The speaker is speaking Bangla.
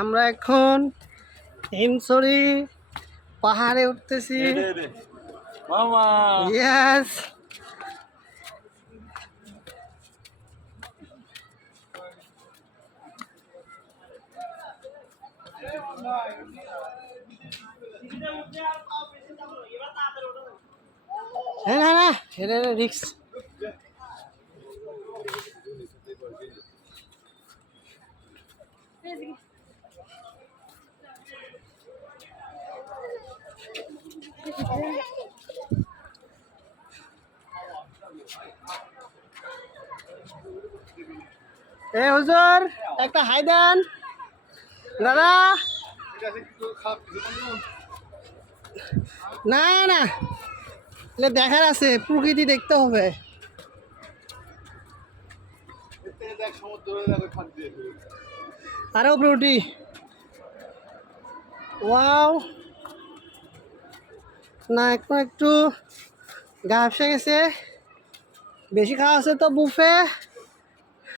আমরা এখন হিমছড়ি পাহাড়ে উঠতেছি। মামা ইয়েস, না না এটা রিক্স। এ হুজুর একটা হাই দেন দাদা। না না এটা দেখার আছে, প্রকৃতি দেখতে হবে। আরো প্রকৃতি, ওয়াও। না এখন একটু গা ভেসে গেছে, বেশি খাওয়া আছে তো বুফে।